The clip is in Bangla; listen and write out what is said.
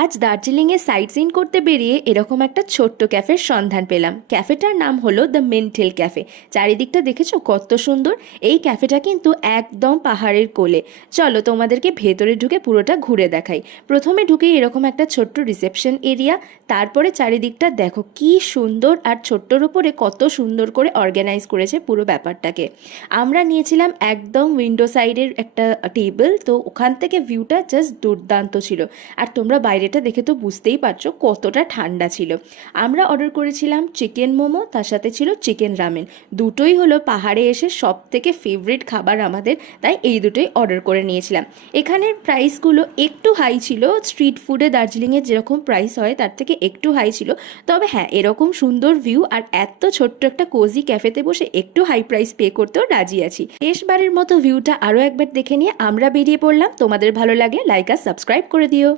আজ দার্জিলিংয়ে সাইট সিন করতে বেরিয়ে এরকম একটা ছোট্ট ক্যাফের সন্ধান পেলাম। ক্যাফেটার নাম হলো দ্য মেন্টেল ক্যাফে। চারিদিকটা দেখেছো কত সুন্দর। এই ক্যাফেটা কিন্তু একদম পাহাড়ের কোলে। চলো তোমাদেরকে ভেতরে ঢুকে পুরোটা ঘুরে দেখাই। প্রথমে ঢুকে এরকম একটা ছোট্ট রিসেপশন এরিয়া, তারপরে চারিদিকটা দেখো কি সুন্দর, আর ছোট্টর উপরে কত সুন্দর করে অর্গানাইজ করেছে পুরো ব্যাপারটাকে। আমরা নিয়েছিলাম একদম উইন্ডো সাইডের একটা টেবিল, তো ওখান থেকে ভিউটা জাস্ট দুর্দান্ত ছিল। আর তোমরা বাইরেটা দেখে তো বুঝতেই পারছো কতটা ঠান্ডা ছিল। আমরা অর্ডার করেছিলাম চিকেন মোমো, তার সাথে ছিল চিকেন রামেন। দুটোই হলো পাহাড়ে এসে সব থেকে ফেভারিট খাবার আমাদের, তাই এই দুটোই অর্ডার করে নিয়েছিলাম। এখানের প্রাইসগুলো একটু হাই ছিল, স্ট্রিট ফুডে দার্জিলিংয়ের যেরকম প্রাইস হয় তার থেকে একটু হাই ছিল। তবে হ্যাঁ, এরকম সুন্দর ভিউ আর এত ছোট্ট একটা কোজি ক্যাফেতে বসে একটু হাই প্রাইস পে করতেও রাজি আছি। শেষবারের মতো ভিউটা আরও একবার দেখে নিয়ে আমরা বেরিয়ে পড়লাম। তোমাদের ভালো লাগলে লাইক আর সাবস্ক্রাইব করে দিও।